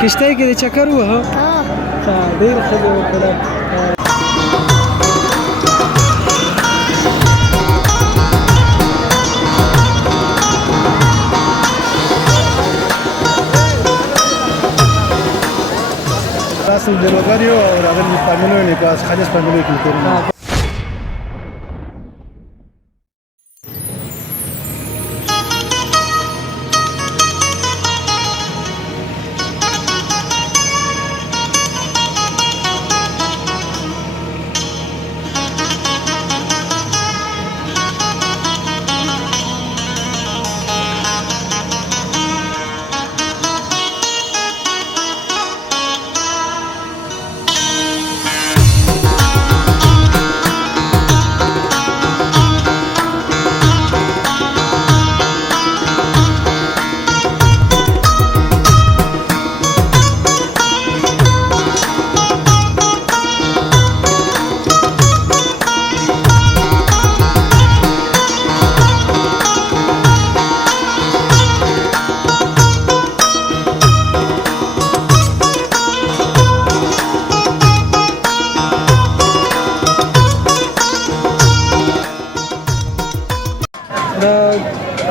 کشتۍ کې د چکر ووهه ډېر ښه دې وکړه. تاسو د لوګریو او راغلي فامیلو نه پاس خالص فامیلو کې کورونه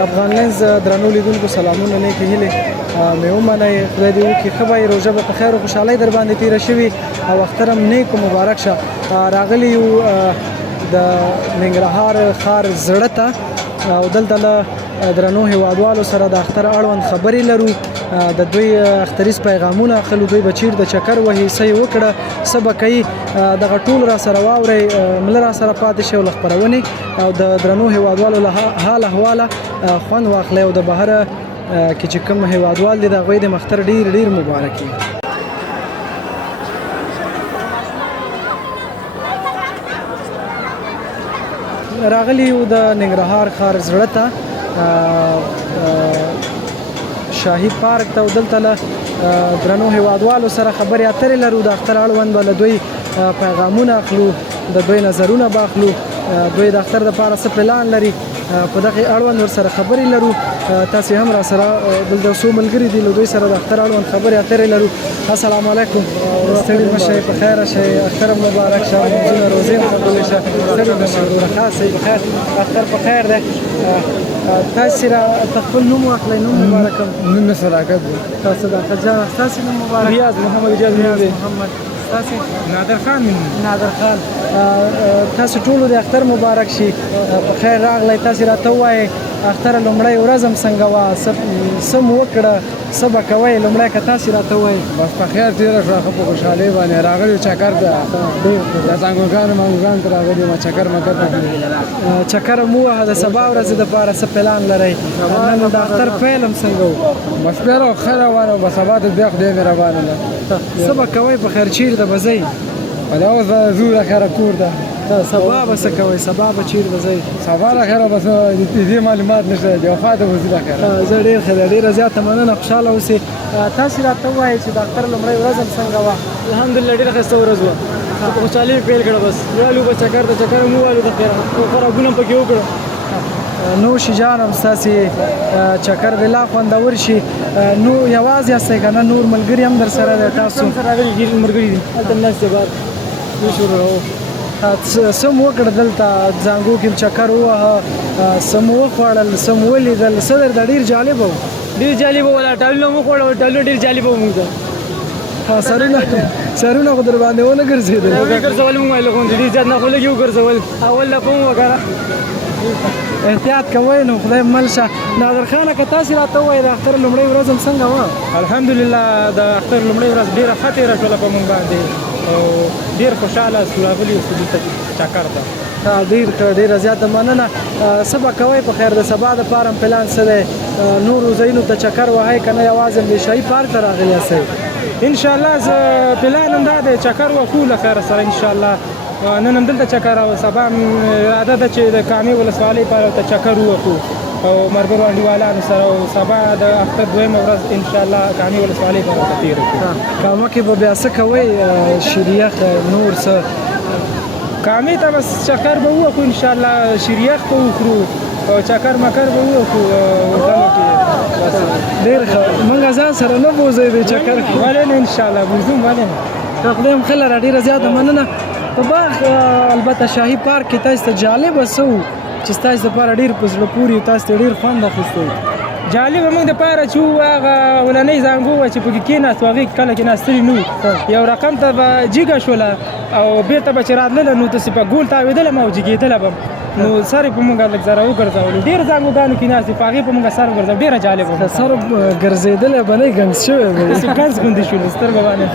افغانلینز درنو لیدونکو سلامونه نیکې هیلې مې ومنئ. خدای دې وکړي ښه به روژه به په خیر او خوشحالۍ در باندې تېره شوې او اختر هم نیک او مبارک شه. راغلي یو د ننګرهار ښار زړه ته او دلته له درنو هیوادوالو سره د اختر اړوند خبرې لرو. د دوی اختریز پیغامونه اخلو. دوی به چیرته چکر وهي، څه یې وکړه، څه به کوي، دغه ټول را سره واورئ. مله را سره پاتې شئ او له خپرونې او د درنو هیوادوالو له حال احواله خوند واخلئ او د بهره کې چې کوم هیوادوال دي د هغوی د اختر ډېر ډېر مبارک وي. راغلي یو د ننګرهار ښار زړه ته شاهي پارک ته او دلته له درنو هیوادوالو سره خبرې اترې لرو. د اختر اړوند به له دوی پیغامونه اخلو، د دوی نظرونه به اخلو. دوی د اختر دپاره څه پلان لري په دغې اړوند ورسره خبرې لرو. تاسې هم را سره دلته څو ملګري دي له دوی سره د اختر اړوند خبرې اترې لرو. السلام علیکم. ستړي مه شئ، په خیره شئ، اختر مبارک شه، لمونځونه روزې مو قبولې شه. ستړي مه شئ وروره، ښه شئ په خیر، اختر په خیر دی. تاسې را ته خپل نوم واخلئ. نوم مبارک هم. نوم مې صداقت دی. صداقت جان، ستاسې نوم مبارک؟ ریاض محمد ریاض محمد. تاسې؟ نادر خان مې نادر خان. تاسو ټولو د اختر مبارک شي، په خیر راغلی. تاسې راته ووایئ اختر لومړۍ ورځ هم څنګه وه، څه مو وکړه، څه به کوئ؟ لومړی که تاسې راته ووایئ. بس په خیر تېره شوه، ښه په خوشحالۍ باندې راغلي چکر ته. د ځانګوګانو مانګوګانو ته راغلي وو، چکر مکر ته چکر هم ووهه. د سبا ورځې دپاره څه پلان لرئ؟ نن د اختر پیل هم څنګه و؟ بس پیل او ښه روانه وه، سبا ته بیا خدای مهربانه ده. څه به کوئ په خیر؟ چیرته به ځئ؟ دا اوس ځو د خیره کور ده. سبا به څه کوئ؟ سبا به چیرته به ځئ؟ سبا د خیره بس دې معلومات نشته، د وفات به ځو د خیره. زه ډېر ښه دی، ډېره زیاته مننه، خوشحاله اوسئ. تاسې راته ووایئ چې د اختر لومړۍ ورځ هم څنګه وه؟ الحمدلله ډېره ښایسته ورځ وه، په خوشحالۍ مې پیل کړه. بس والو به چکر ته، چکر مو والو د خیره، خرابونه پکې وکړه. نوشي جان هم ستاسې چکر د لا خوندور شي. نو یوازې یاستئ که نه نور ملګري هم در سره دی؟ تاسو سره راغلي ډېر ملګري دي، هلته ناست دی بار څه مو وکړه دلته؟ زانګو کې چکر ووهه، څه مو وخوړل، څه مو ولیدل، څه درته ډېر جالبه و؟ ډېر جالبه وه، ټالونه مو وخوړل، ټالونه ډېر جالبه وه. موږ ته سرونه خو در باندې ونه ګرځېدل؟ وګرځول موږ له غونډې ډېر زیات نه خو لږ یې وګرځول. اول دفعه مو وکړه. احتیاط کوئ نو خدای مل شه. نادر خانه که تاسې راته ووایئ د اختر لومړۍ ورځ هم څنګه وه؟ الحمدلله د اختر لومړۍ ورځ ډېره ښه تېره شوله په موږ باندې او ډېر خوشحاله سو، راغلي اوسو دلته چکر ته. ډېر ښه، ډېره زیاته مننه. څه به کوئ په خیر؟ د سبا دپاره هم پلان څه دی؟ نورو ځایونو ته چکر وهئ که نه یوازې هم د شاهي پارک ته راغلي یاستئ؟ انشاءالله زه پلان هم دا دی چکر وکړو له خیره سره انشاءالله. نن هم دلته چکر او سبا هم اراده ده چې د کامې ولسوالۍ په ته چکر ووکړو او ملګرو انډیوالانو سره. او سبا د اختر دویمه ورځ انشاءالله کامې ولسوالۍ په ته تېره کړو. کامه کې به بیا څه کوئ؟ شیریخ نور څه؟ کامې ته بس چکر به ووکړو انشاءالله، شیریخ به وکړو او چکر مکر به ووکړو ډلو کې. ډېر ښه موږ ځان سره نه بوځئ د چکر کې ولې نه انشاءالله بوځو ولې نه که خدای هم ښه لره ډېره زیاته مننه په باغ البته شاهي پارک کې تاسو ته جالبه څه و چې ستاسو دپاره ډېر په زړه پورې تاسو ته ډېر خوند اخیستی جالبه موږ دپاره چې هغه اولنۍ زانګو وه چې پکې کېناستو هغې کې کله کېناستلي نه یو رقم ته به جګه شوله او بېرته به چې راتلله نو داسې په ګول تاوېدلم او جګېدله به نو سر یې په موږ لږ ذره وګرځولو ډېر زانګوګانو کې ناستې په هغې په موږ سر وګرځو ډېره جالبه وه سر ګرځېدلی به نه ګنګس شوی به داسې ګنځ غوندې شولو سترګو باندې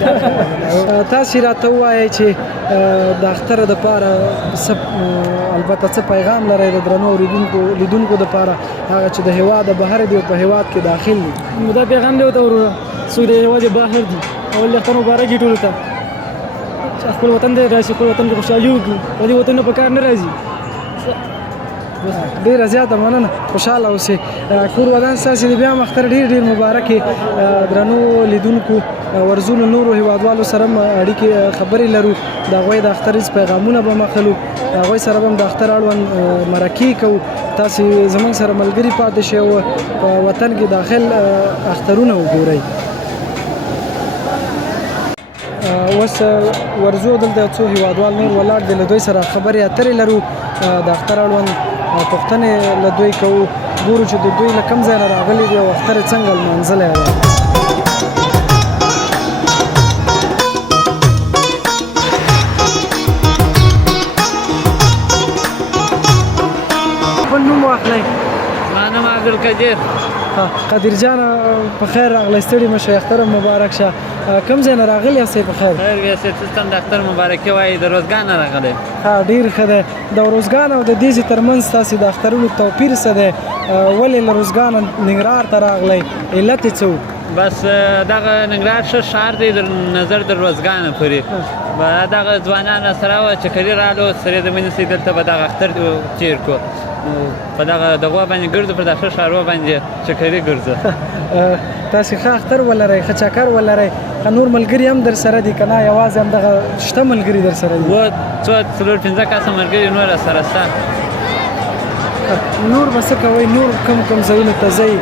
تاسې راته ووایئ چې د اختر دپاره څه البته څه پیغام لرئ د درنو لیدونکو دپاره هغه چې د هېواده بهر دي او په هېواد کې داخل دي دا پیغام دی ورته وروره څوک د هېواد بهر دي اول اختر مبارک وي ټولو ته چې خپل وطن ته راشي خپل وطن کې خوشحالي وکړي په دې وطن نه په کار نه راځي ډېره زیاته مننه خوشحاله اوسئ کور ودان ستاسې د بیا هم اختر ډېر ډېر مبارک درنو لیدونکو ورزونو نورو هېوادوالو سره هم اړیکې خبرې لرو د هغوی د اختر هېڅ پیغامونه به هم اخلو هغوی سره به هم د اختر اړوند مرکې کوو تاسې زموږ سره ملګري پاتې شئ او په وطن کې داخل اخترونه وګورئ اوس ورزو دلته څو هېوادوال نور ولاړ دي له دوی سره خبرې اترې لرو د اختر اړوند پوښتنې له دوی کوو ګورو چې د دوی له کوم ځای نه راغلي دي او اختر یې څنګه لمانځلی دی خپل نوم واخلئ زما نوم عبدالقدیر قدیر جان په خیر راغلی ستړي مه شئ اختر مبارک شه کوم ځای نه راغلي یاستئ په خیر خیر ویاست سیستم د اختر مبارکي وایي د روزګان نه راغلی ډېر ښه دی د روزګان او د دې ځای ترمنځ ستاسې د اخترونو توپیر څه دی ولې له روزګانه ننګرهار ته راغلی علت یې څه و بس دغه ننګرهار ښه ښار دی د نظر د روزګانه پورې دغه ځوانان راسره وه چکري رالو سره د منیسئ دلته به دغه اختر تېر کړو په دغه باندې ګرځو پر دغه ښه ښارو باندې چکري ګرځو تاسې ښه اختر ولرئ ښه چکر ولرئ ښه نور ملګري هم در سره دي که نه یوازې همدغه شته ملګري در سره دي څو څلور پنځه کسه ملګري نور راسره شته نور به څه کوئ نور کوم ځایونو ته ځئ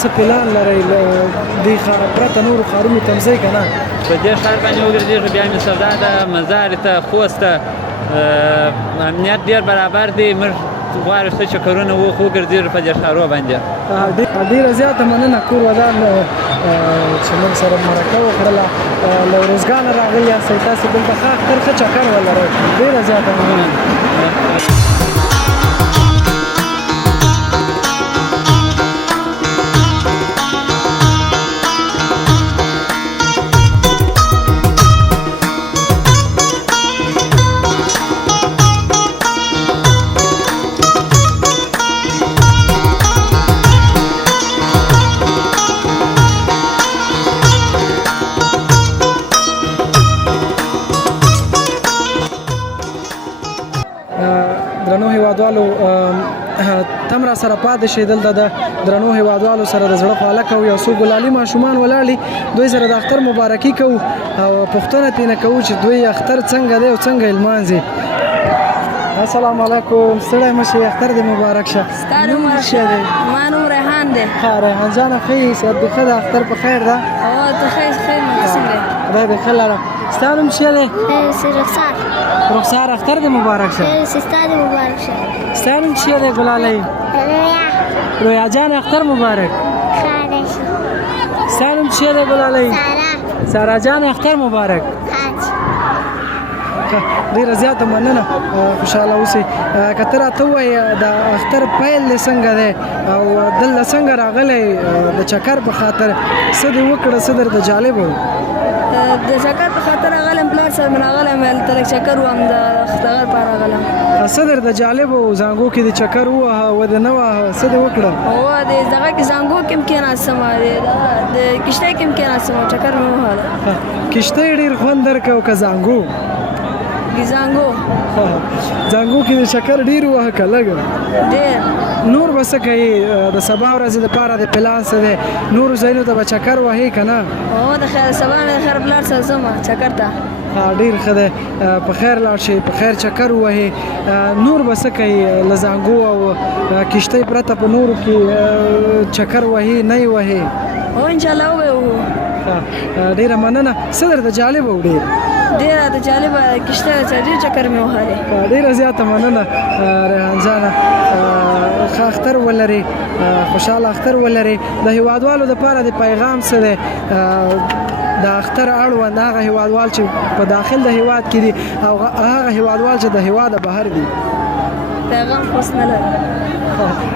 څه پلان لرئ دې پرته نورو ښارونو ته هم ځئ که نه په دې ښار باندې وګرځېږو بیا مې سودا ده مزارې ته خوست ته امنیت ډېر برابر دی موږ غواړو ښه چکرونه وګرځېږو په دې ښارو باندې ډېره زیاته مننه کور ودان چې موږ سره مرکه وکړله له روزګانه راغلي یاستئ تاسې دلته ښه اختر ښه چکر ولرئ ډېره زیاته مننه درنو هېوادوالو تم را سره پاتې شئ دلته د درنو هېوادوالو سره د زړه خواله کوو یو څو ګلالي ماشومان ولاړ دي دوی سره د اختر مبارکي کوو او پوښتنه ترېنه کوو چې دوی اختر څنګه دی او څنګه یې لمانځي السلام علیکم ستړی مه شئ اختر دې مبارک شه نوم دې څه دی زما نوم ریحان دی ریحان جانه ښه یې صحت دې ښه ده اختر په خیر ده ته ښه څنګه خدای دې ښه لره ستا نوم څه دی رخسار رخسار اختر دې مبارک شه ستا دې مبارک شه ستا نوم څه دی ګلالۍ رویا جان اختر مبارک ستا نوم څه دی ګلالۍ سارا جان اختر مبارک ډېره زیاته مننه خوشحاله اوسئ که ته راته ووایې د اختر پیل دې څنګه دی او دلته څنګه راغلی د چکر په خاطر څه دې وکړه څه درته جالبه و د چکر په خاطر راغلم پلار سره مې راغلی مې هلته لږ چکر وم د دغه لپاره راغلم څه درته جالبه و زانګو کې د چکر ووهه ودې نه وهه څه دې وکړه هو د دغه کې زانګو کې هم کېناستم د کښتۍ کې هم کېناستم چکر مې ووهله کښتۍ ډېر خوند درکړه او که زانګو زانګو کې د چکر ډېر ووهه که لږه ډېر نور به څه کوې د سبا ورځې دپاره د پلان څه دی نورو ځایونو ته به چکر وهې که نه هو د خیر سبا نه د خیر پلار سره ځم چکر ته ډیر ښه دی په خیر لاړ شئ په خیر چکر ووهئ نور به څه کوئ له زانګو او کشتۍ پرته په نورو کې چکر وهئ نه یې وهئ او انشاءالله وبه وو ډیره مننه څه درته جالبه و ډېر ډېره د جالبه کشته ده چې ډېر چکر مې وهلی ډیره زیاته مننه ریحان جانه ښه اختر ولرئ خوشحاله اختر ولرئ د هیوادوالو دپاره د پیغام څه دی د اختر اړوند هغه هیوادوال چې په داخل د هیواد کې دي او هغه هیوادوال چې د هیواده بهر دي پیغام خو اوس نه لرم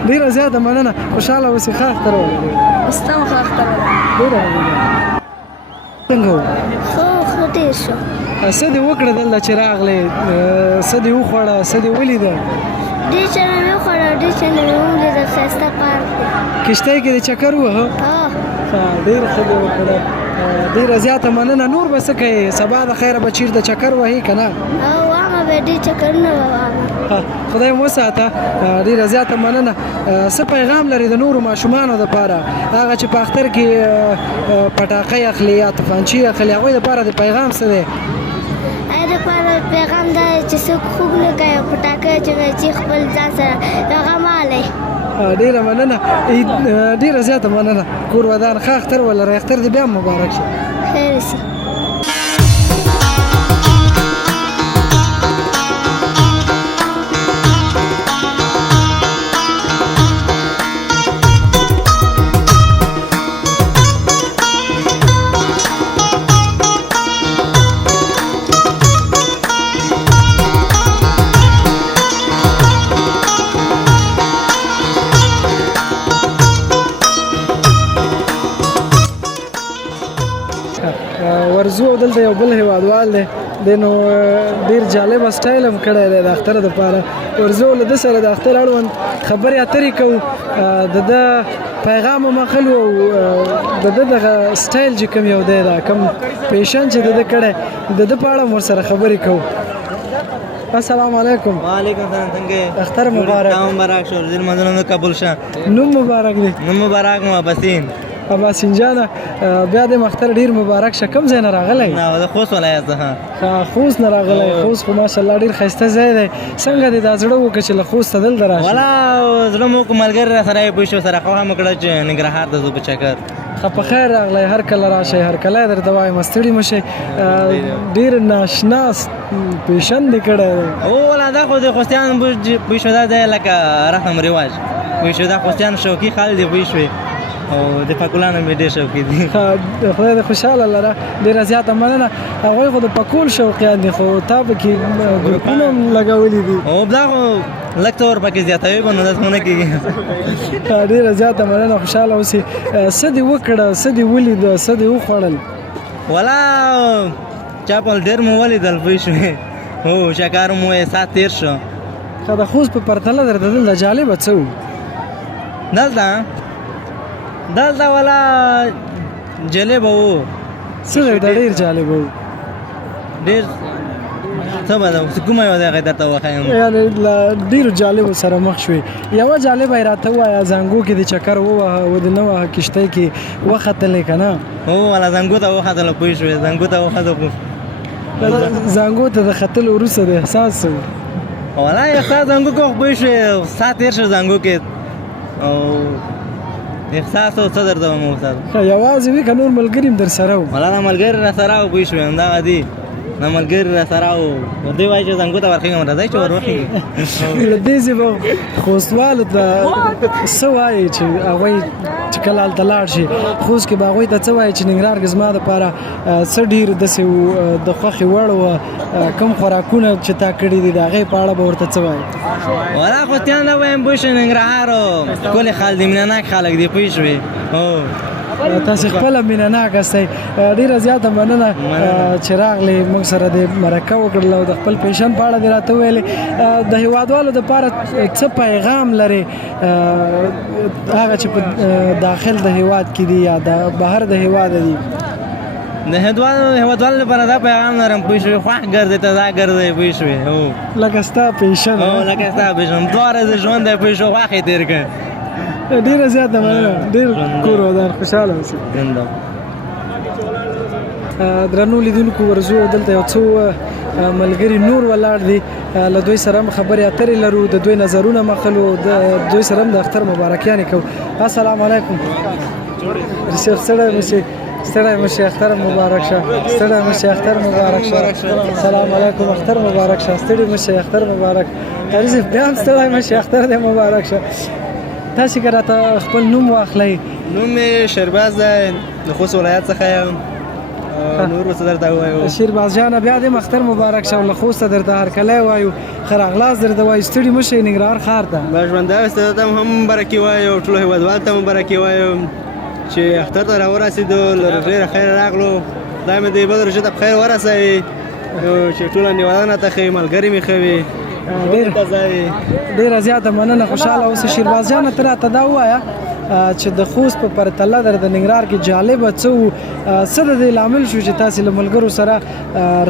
ډیره زیاته مننه خوشحاله اوسئ ښه اختر ولرئ اوس ته هم ښه اختر ولرم ډیره مننه څنګه و ښه ډېر ښه څه دې وکړه دلته چې راغلې څه دې وخوړه څه دې ولیده ډېر څه مې وخوړه ډېر څه مې ولیدل ښایسته پارک دی کشتۍ کې دې چکر ووهه ډېر ښه دې وکړه ډیره زیاته مننه نور به څه کوې سبا د خیره به چېرته چکر وهې که نه وامه به ډېر چکرونه به وامه خدای مو وساته ډیره زیاته مننه څه پیغام لري د نورو ماشومانو دپاره هغه چې په اختر کې پټاقۍ اخلي یا توپانچې اخلي هغوی دپاره د پیغام څه دی هغې دپاره پیغام دا دی چې څوک خوږ نه کوي او پټاقۍ چې خپل ځان سره پیغام والی ډیره مننه ډیره زیاته مننه کور ودان ښه اختر ولرئ اختر دې بیا مبارک شي خیر شي ورزو دلته یو بل هیوادوال دی دی نو ډېر جالبه سټایل هم کړی دی د اختر دپاره ورزو له ده سره د اختر اړوند خبرې اترې کوو د ده پیغام هم اخلو او د ده دغه سټایل چې کوم یو دی دا کوم پیشن چې د ده کړی د ده په اړه هم ورسره خبرې کوو السلام علیکم وعلیکم السلام څنګه اختر مبارک مبارک شو ډېر مننه قبول شه نوم مبارک دی نوم مبارک مو بسین اباسین جانه بیا د اختر ډیر مبارک شه کوم ځای نه راغلی نه د خوست ولایت څخه خوست نه راغلی خوست خو ماشاءالله ډیر ښایسته ځای دی څنګه دې دا زړه وکړه چې له خوسته دلته راشې ولا زړه مو کوم ملګری را سره یې پوه شو سره خوا هم کړه چې ننګرهار ته ځو په چکر په خیر راغلی هر کله راشئ هر کله یې درته وایم ستړي مه شئ ډېر ناشنا پیشن دې کړی دی ولا دا خو د خوستیانو پوه شو دا دی لکه رسم رواج پوه شو دا خوستیان شوقي خلک دي پوه شوې او د پکولانو مې ډېر شوقي دي خدای دې خوشحاله لره ډېره زیاته مننه هغوی خو د پکول شوقیان دي خو تا پکې ګروپونه هم لګولي دي او دا خو لږ څه ور پکې زیاتوي به نو داسې خو نه کېږي ډېره زیاته مننه خوشحاله اوسې څه دې وکړه څه دې ولیده څه دې وخوړل ولا چاپل ډېر مو ولیدل پوه شوې هو شکار مو یې سات تېر شو ښه د خوست په پرتله درته دلته جالبه څه و دلته ولا جالبه و څه درته ډېر جالبه و ډېر څه به ده کومه یوه ځای درته وښیم یعنې له ډېرو جالبو سره مخ شوې یوه جالبه یې راته ووایه زانګو کې د چکر ووهه و د نه وهه کشتۍ کې وختلې که نه هو ولا زانګو ته وختله پوه شوې زانګو ته وختو زانګو ته د ختلو وروسته د احساس څه و ولا احساس زانګو کې خو پوه شوې سات تېر شو زانګو کې او احساس او څه درته وم استاد یوازې وي که نور ملګري هم در سره و ولا دا ملګري را سره و پوه شوې همدغه دي دا ملګري را سره و دوی وایي چې زانګو ته ورخېږم راځئ چې ور وخېږي له دې ځای به خوستوالو ته څه وایي چې هغوی چې کله هلته لاړ شي خوست کې به هغوی ته څه وایي چې ننګرهار کې زما دپاره څه ډېر داسې د خوښې وړ وه کوم خوراکونه چې تا کړي دي د هغې په اړه به ورته څه وایي ولا خوستیان ته وایم پوه شوې ننګرهار ښکلې خلک دي مینهناک خلک دي پوه شوې هو تاسې خپله مینه ناک هستئ ډېره زیاته مننه چې راغلې موږ سره د مرکه وکړله او د خپل پیشن په اړه دې راته وویلې د هیوادوالو دپاره څه پیغام لرې هغه چې په داخل د هیواد کې دي یا د بهر د هیواده دي د هیوادوالو لپاره دا پیغام لرم پوه شوې خوښ ګرځئ تازه ګرځئ پوه شوې هو لکه ستا پیشن هو لکه ستا پیشن دوه ورځې ژوند دی پوه شوې خوښ یې تېر کړ ډېره زیاته مننه ډېر کور ودان خوشحاله اوسئ درنو لیدونکو ورزو دلته یو څو ملګري نور ولاړ دي له دوی سره هم خبرې اترې لرو د دوی نظرونه مخلو د دوی سره هم د اختر مبارکیانې کوو السلام علیکم ستړی مشي اختر مبارک شه ستړی مشي اختر مبارک شه سلام علیکم اختر مبارک شه ستړي مشي اختر مبارک عزیز بیا هم ستړی مشي اختر دې مبارک شه تاسې که راته خپل نوم واخلئ نوم مې شیرباز دی د خوست ولایت څخه یم نور ورته درته ووایو شیرباز جانه بیا دې اختر مبارک شه له خوسته درته هرکلی وایو ښه راغلاست درته وایو ستړي مه شئ ننګرهار ښار ته با ژوندی اوسېدو ته هم مبارکي وایو ټولو هېوادوالو ته مبارکي وایو چې اختر ته راورسېدو ډېره خیر راغلو خدای مې دې بل روژه ته په خیر ورسوي چې ټول انډیوالان راته ښه وي ملګري مې ښه وي ډېره زیاته مننه خوشحاله اوسه شیرباز جانه ته راته دا ووایه چې د خوست په پرتله در د ننګرهار کې جالبه څه و څه د دې لامل شو چې تاسې له ملګرو سره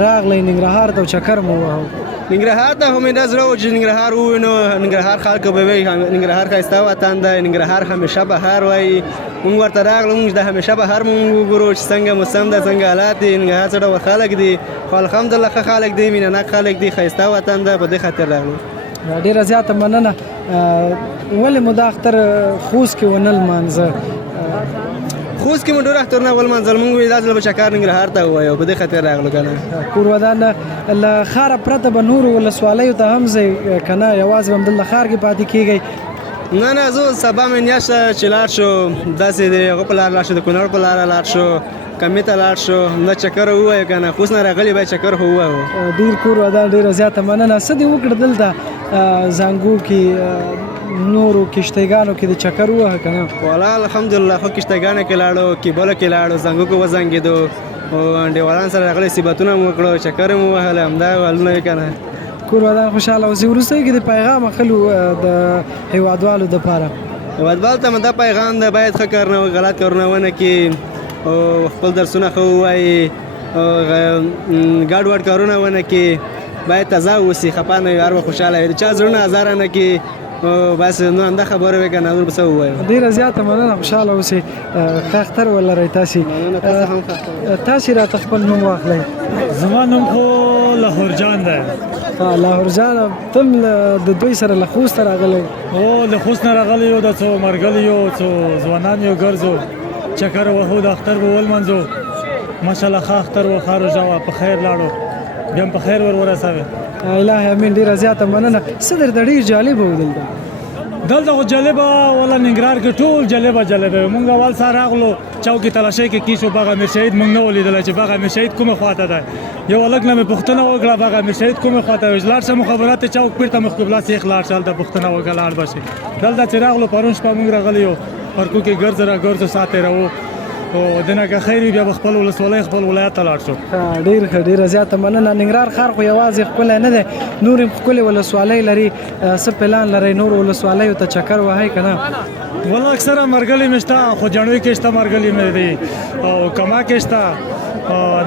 راغلی ننګرهار ته چکر مو ووهو ننګرهار ته خو مې دا زړه و چې ننګرهار ووینو ننګرهار خلکو به وایي ننګرهار ښایسته وطن دی ننګرهار همیشه بهار وایي مونږ ورته راغلو مونږ د همیشه بهار مونږ وګورو چې څنګه موسم ده څنګه حالات دي ننګرهار څه ډول خلک دي خو الحمدلله ښه خلک دي مینه ناک خلک دي ښایسته وطن ده په دې خاطر راغلو ډېره زیاته مننه ولې مو دا اختر خوست کې ونه لمانځه خوست کې مو ډېر اخترونه ولمانځل مونږ وایي دا ځل به چکر ننګرهار ته ووایو په دې خاطر راغلو که نه کور ودان له ښاره پرته به نورو ولسوالیو ته هم ځئ که نه یوازې به همدلته ښار کې پاتې کېږئ نه زه سبا مې میاشته چې لاړ شو داسې د هغه په لار لاړ شو د کونړ په لاره لاړ شو کمې ته لاړ شو همدا چکر ووایو که نه خوست نه راغلي باید چکر خو ووایو ډېر کور ودان ډېره زیاته مننه څه دې وکړه دلته زانګو کې نورو کشتیګانو کې د چکر ووهه که نه والا الحمدلله خو کشتیګانو کې لاړو کیبلو کې لاړو زانګو کې وزنګېدو او انډیوالان سره راغلي صفتونه مو وکړو چکر مو ووهله همدا حالونه وي که نه کور ودان خوشحاله اوسئ وروستیو کې د پیغام اخلو د هېوادوالو دپاره هېوادوالو ته دا پیغام ده باید ښه کارونه غلط کارونه ونه کړي او خپل درسونه ښه ووایي ګډ وډ کارونه ونه کړي باید تازه اوسي خفه نه وي هر وخت خوشحاله وي د چا زړونه ازاره نه کړي بس نو همدا خبره وي که نه نور به څه ووایم ډېره زیاته مننه خوشحاله اوسئ ښه اختر ولرئ تاسې تاسې راته خپل نوم واخلئ زما نوم خو لاهور جان دی لاهور جان ته هم د دوی سره له خوسته راغلی هو له خوست نه راغلی یو د څو ملګري یو څو ځوانان یو ګرځو چکر وهو د اختر به ولمانځو ماشاءالله ښه اختر و ښه روژه وه په خیر لاړو بیا هم په خیر ورسوې الهي امین ډېره زیاته مننه څه درته ډېر جالبه و دلته خو جالبه ولا ننګرهار کې ټول جالبه مونږ اول سره راغلو چوکې تلاشۍ کې کیسو باغ امیر شهید مونږ نه ولیدله چې باغ امیر شهید کومه خواته دی یو هلک نه مې پوښتنه وکړه باغ امیر شهید کومه خواته وي لاړ شه مخابرات چوک بیرته مخقبله سیخ لاړ شه هلته پوښتنه وکړه لاړ به شي دلته چې راغلو پرون شپه مونږ راغلي یو پرکو کې ګرځو ساعت تېروو او دنه که خیر وي بیا به خپل ولسوالۍ خپل ولایت ته لاړ شو ډېر ښه ډېره زیاته مننه ننګرهار ښار خو یوازې ښکلی نه دی نور هم ښکلې ولسوالۍ لري څه پلان لرئ نور ولسوالیو ته چکر وهئ که نه والله اکثره مرګلي مې شته خو جنوي کې شته مرګلي مې دي او کما کې شته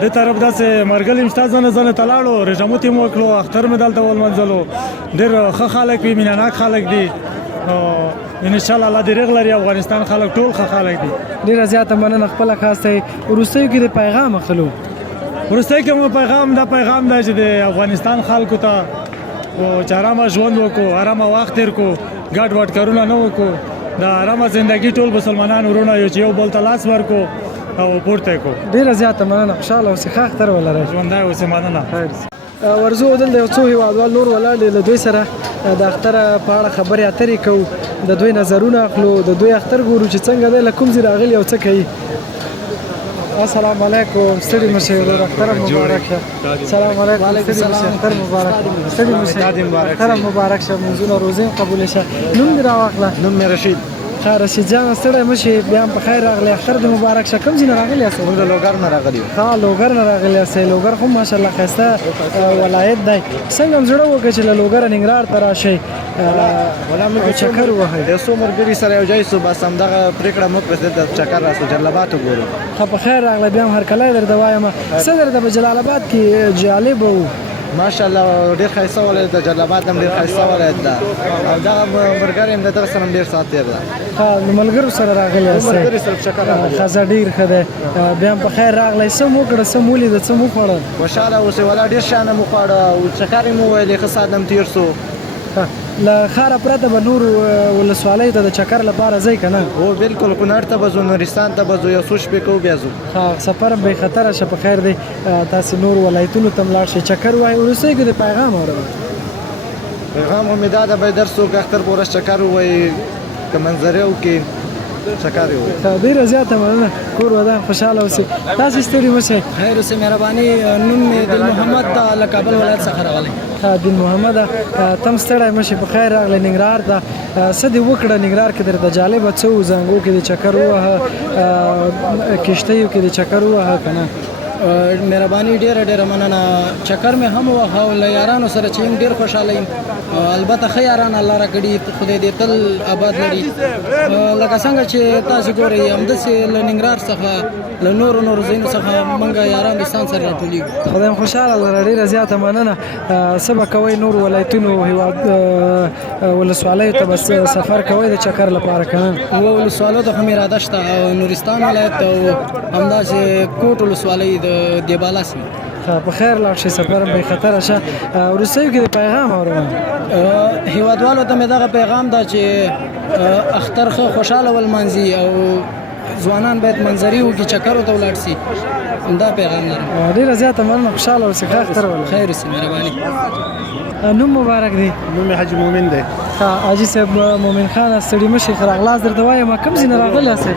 دې طرف داسې مرګلي مې شته ځنه ته لاړو رژموت یې مو وکړو اختر مې دلته ولمنځلو ډېر ښه خلک وي مینه ناک خلک دي انشاءالله الله دې رغ لري افغانستان خلک ټول ښه خلک دي ډېره زیاته مننه خپله خاص دی وروستیو کې د پیغام اخلو وروستی کې مو پیغام دی چې د افغانستان خلکو ته چې ارامه ژوند وکړو ارامه وخت تېر کړو ګډ وډ کارونه نه وکړو د ارامه زندګي ټول مسلمانان ورونه یو چې یو بل ته لاس ورکړو او پورته کړو ډېره زیاته مننه خوشحاله اوسئ ښه اختر ولرئ ژوندی اوسئ مننه ورځو دلته یو څو هېوادوال نور ولاړ دي له دوی سره د اختر په اړه خبرې اترې کوو د دوی نظرونه اخلو د دوی اختر ګورو چې څنګه دی له کوم ځای راغلي او څه کوي السلام علیکم ستړي مه شئ ورور اختر مبارک شه سلام علیکم ستړي مه شئ اختر مبارک ستړي مه شئ اختر مبارک شه منځونه روزې قبوله شه نوم دې راواخله نوم مې رشید رشید جان ستړی مه شئ بیا هم په خیر راغلی اختر دې مبارک شه کوم ځای نه راغلي یاست موږ د لوګر نه راغلي یو لوګر نه راغلي یاست لوګر خو ماشاءالله ښایسته ولایت دی څنګه هم زړه وکړه چې له لوګره ننګرهار ته راشئ او چکر ووهئ یو څو ملګري سره یو ځای سو بس همدغه پرېکړه مو کړه چې دلته چکر راسو جلال آباد وګورو ښه په خیر راغلی بیا هم هرکلی درته وایم څه درته په جلال آباد کې جالبه و ماشاءالله ډېر ښایسته ولایت ده، جلال آباد هم ډېر ښایسته ولایت ده او دغه ملګری هم د دغه سره هم ډېر ساعت تېر ده. نو ملګرو سره راغلی یاست؟ ملګري سره په چکر راغلی. ښه ډېر ښه دی. بیا هم په خیر راغلی. څه مو وکړه، څه مو ولیده، څه مو وخوړل؟ خوشحاله اوسئ، والا ډېر شیان مو وخوړه او چکر یې مو وویلې، ښه ساعت هم تېر سو. له ښاره پرته به نورو ولسوالیو ته د چکر لپاره ځئ که نه؟ هو بالکل کونړ ته به ځو، نورستان ته به ځو، یو څو شپې کوو بیا ځو. سفر هم بې خطره شه، په خیر دی. تاسې نور ولایتونو ته هم لاړ شئ، چکر ووایئ. وروستیو کې د پیغام اورم. پیغام خو مې دا ده باید درس وکړو، اختر په ورځ چکر ووایي، که منظرې وکړي چکر یې ووایي. ډېره زیاته مننه. کور ودان خوشحاله اوسئ. تاسې ستړي مه شئ. خیر اوسئ، مهرباني. نوم مې دل محمد ده، له کابل ولایت څخه راغلی. دین محمده، تم ستړی مه شئ، په خیر راغلی ننګرهار ته. څه دې وکړه ننګرهار کې درته جالبه څه و؟ زانګو کې دې چکر ووهه، کښتیو کې دې چکر ووهه که نه؟ مهرباني ډیره ډیره مننه. چکر مې هم وواهه او له یارانو سره چې یم ډېر خوشحاله یم. البته ښه یاران الله راکړي، خدای دې تل آباد لري. لکه څنګه چې تاسې ګورئ همداسې له ننګرهار څخه له نورو ځایونو څخه موږ یاران دوستان سره راټولېږو. خدای خوشحاله لره. ډېره زیاته مننه. څه به کوئ نور ولایتونو هېواد ولسوالیو ته به سفر کوئ د چکر لپاره که نه؟ ولسوالیو ته خو مې اراده شته، او نورستان ولایت او همداسې کوټ ولسوالۍ د دیبالا سیمه. په خیر لاړ شئ، سفر هم بې خطره شه. وروستیو کې د پیغام اورم. هیوادوالو ته مې دغه پیغام ده چې اختر ښه خوشحاله ولمانځي او ځوانان باید منظرې وکړي، چکرو ته ولاړ شي. دا پیغام لرم. ډېره زیاته مننه. خوشحاله اوسئ. ښه اختر ولرئ. خیر اوسئ، مهرباني. نوم مبارک دی؟ نوم مې حاجي مومن دی. حاجي صاحب مومن خان، ستړي مه شئ. ښه راغلاست. درته وایم کوم ځای نه راغلي یاست؟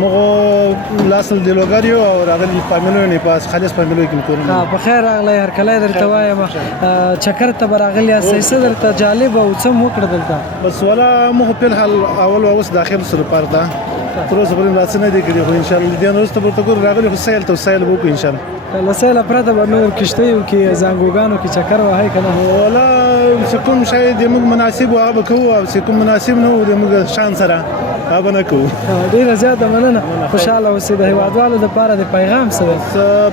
موږ لاصل د لوګر یو او راغلي پامیلو نه پاس خالص پامیلو کې کورونه. په خیر راغلی. هرکلی درته وایم چکر ته به راغلي یاست. څه درته جالب او څه مو وکړه دلته؟ بس والا موږ په الحال اول اوس داخل سره پرده تر اوسه پورې راڅ نه دی کړی، خو ان شاء الله دې نو ست ورته ګور راغلي، خو سیل ته سیل وکړو ان شاء الله. له سیله پرته به نور کښتیو کې زانګوګانو کې چکر وهئ که نه؟ والا چې کوم شی د موږ مناسب و هغه به کوو، او چې کوم مناسب نه و د موږ شان سره هغه نه کوو. ډېره زیاته مننه. خوشحاله اوسئ. د هېوادوالو دپاره د پیغام څه دی؟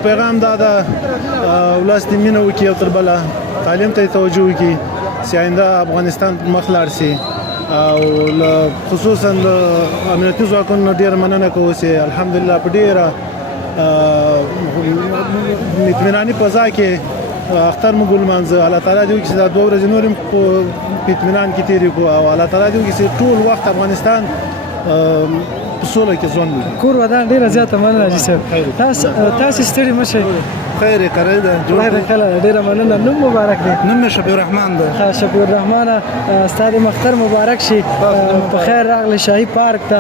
پیغام دا ده ولس دې مینه وکړي او تر بله تعلیم ته یې توجه وکړي چې آینده افغانستان مخ لاړ شي، او خصوصا د امنیتي ځواکونو ډېره مننه کوو چې الحمدلله په ډېره اطمیناني فضا کې اختر موږ ولمانځه. الله تعالی دې وکړي چې دا 2 ورځې نور هم په اطمینان کې تېرې کړو، او الله تعالی دې وکړي چې ټول وخت افغانستان په سوله کې ژوند وکړي. کور ودان. ډېره زیاته مننه حاجي صاحب. تاسې ستړي مه شئ. خیر یې کرل ده. ډېره مننه. نوم مبارک دی؟ نوم مې شفیع الرحمن ده. شفیع الرحمن، ستا د اختر مبارک شي. په خیر راغلی شاهي پارک ته.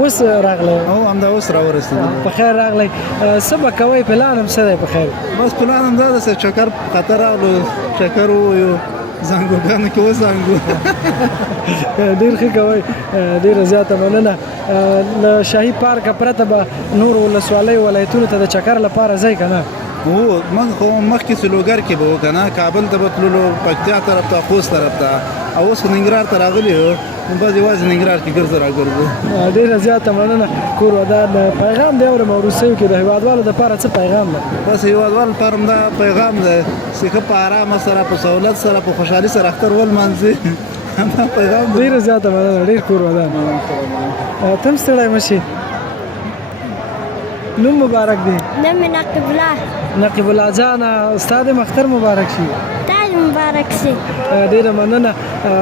اوس راغلی؟ او همدا اوس راورسېدم. په خیر راغلی. څه به کوئ؟ پلان هم څه دی په خیر؟ بس پلان هم دا ده چې چکر خطر راغلو، چکر ووایو، زانګوګانو کې وزانګو. ډېر ښه کوئ. ډېره زیاته مننه. له شاهي پارکه پرته به نور ولسوالیو ولایتونو ته د چکر لپاره ځئ که نه؟ هو موږ خو مخکې چې لوګر کې به وو که نه، کابل ته به تللو، پکتیا طرف ته، خوست طرف ته، او اوس خو ننګرهار ته راغلي یو، نو بس یوازې ننګرهار کې ګرځو راګرځو. ډېره زیاته مننه. کور ودان. پیغام دی اورم وروستیو کې د هېوادوالو دپاره څه پیغام دی؟ بس هېوادوالو لپاره هم دا پیغام دی چې ښه په ارامه سره، په سهولت سره، په خوشحالي سره اختر ولمانځي. همدا پیغام دی. ډېره زیاته مننه. ډېر کور ودان. تم ستړی مه شئ. نوم مبارک دی؟ نوم مې نقیب الله. نقیب الله جانه، ستا د اختر مبارک شي. تاج مبارک شي. ډېره مننه.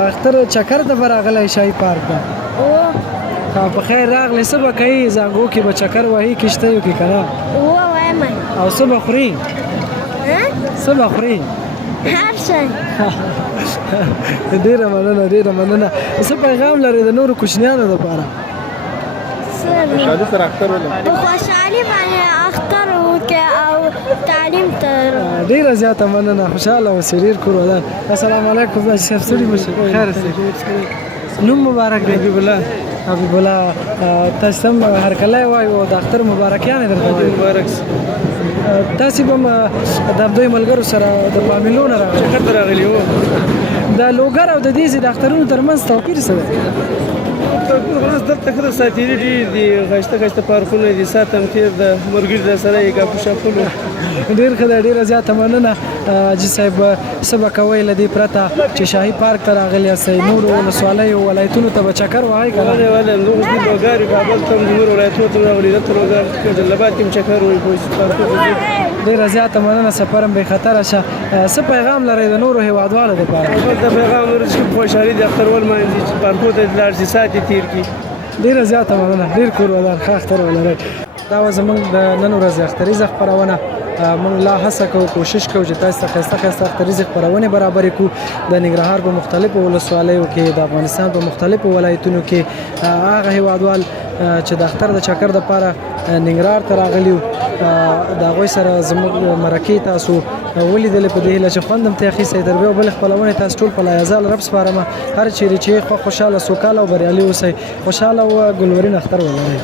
اختر چکر ته به راغلی شاهي پارک ته؟ په خیر راغلی. څه به کوئ؟ زانګو کې به چکر وهئ، کښتیو کې که نه؟ وایم. او څه به خورئ؟ څه به خورئ؟ هر شی. ډېره مننه. ډېره مننه. څه پیغام لرئ د نورو کوچنیانو دپاره؟ خوشحالي سره اختر ولمانځي. په خوشحالي باندې اختر وکړه او تعلیم ته. ډېره زیاته مننه. خوشحاله اوسئ. ډېر کور ودان. السلام علیکم. حاجي صاحب ستړي مه شئ. خیر اوسئ. نوم مبارک دی؟ حبیب الله. حبیب الله، تاسو هم هرکلی وایو او د اختر مبارکیانې درته وایو. مبارک. تاسې به هم د دوی ملګرو سره د پامیلو نه راغلي؟ چکر ته راغلي وو. د لوګر او د دې د اخترونو ترمنځ توپیر څه دی؟ دلته ښه د ساتیري ډېر دي ښایسته ښایسته پارکونه دي سات هم تېر د ملګري راسره یې ګپ شپونه ډېر ښه ده ډېره زیاته مننه حاجي صاحب څه به کوئ له دې پرته چې شاهي پارک ته راغلي یاستئ نورو ولسوالیو ولایتونو ته به چکر وهئ که نه؟ ولې موږ اوس دې لوګر یو کابل ته هم د نورو ولایتونو ته راغلي دلته لوګر جلالاباد کې هم چکر وهي پارکونو ته ځو. ډېره زیاته مننه سفر هم بې خطره شه څه پیغام لرئ د نورو هېوادوالو دپاره؟ بس د پیغام ورځ چې خوشحالي د اختر ولمانځي چې پارکونو ته لاړ شي ساعت یې تېر کړي. ډېره زیاته مننه ډېر کور ودان ښه اختر ولرئ. دا وه زموږ د نن ورځې اختریزه خپرونه. موږ لا هڅه کوو کوشش کوو چې تاسو ته ښایسته ښایسته اختریزې خپرونې برابرې کړو د ننګرهار په مختلفو ولسوالیو کې د افغانستان په مختلفو ولایتونو کې هغه هیوادوال چې د اختر د چکر دپاره ننګرهار ته راغلي وو د هغوی سره زموږ مرکې تاسو ولیدلې په دې هیله چې خوند هم ترې اخیستی تر بیا بلې خپرونې تاسو ټول په لایزال رب سپارمه هر چیرې چې خوشحاله سوکاله او بریالي اوسئ خوشحاله او ګلورین اختر ولرئ.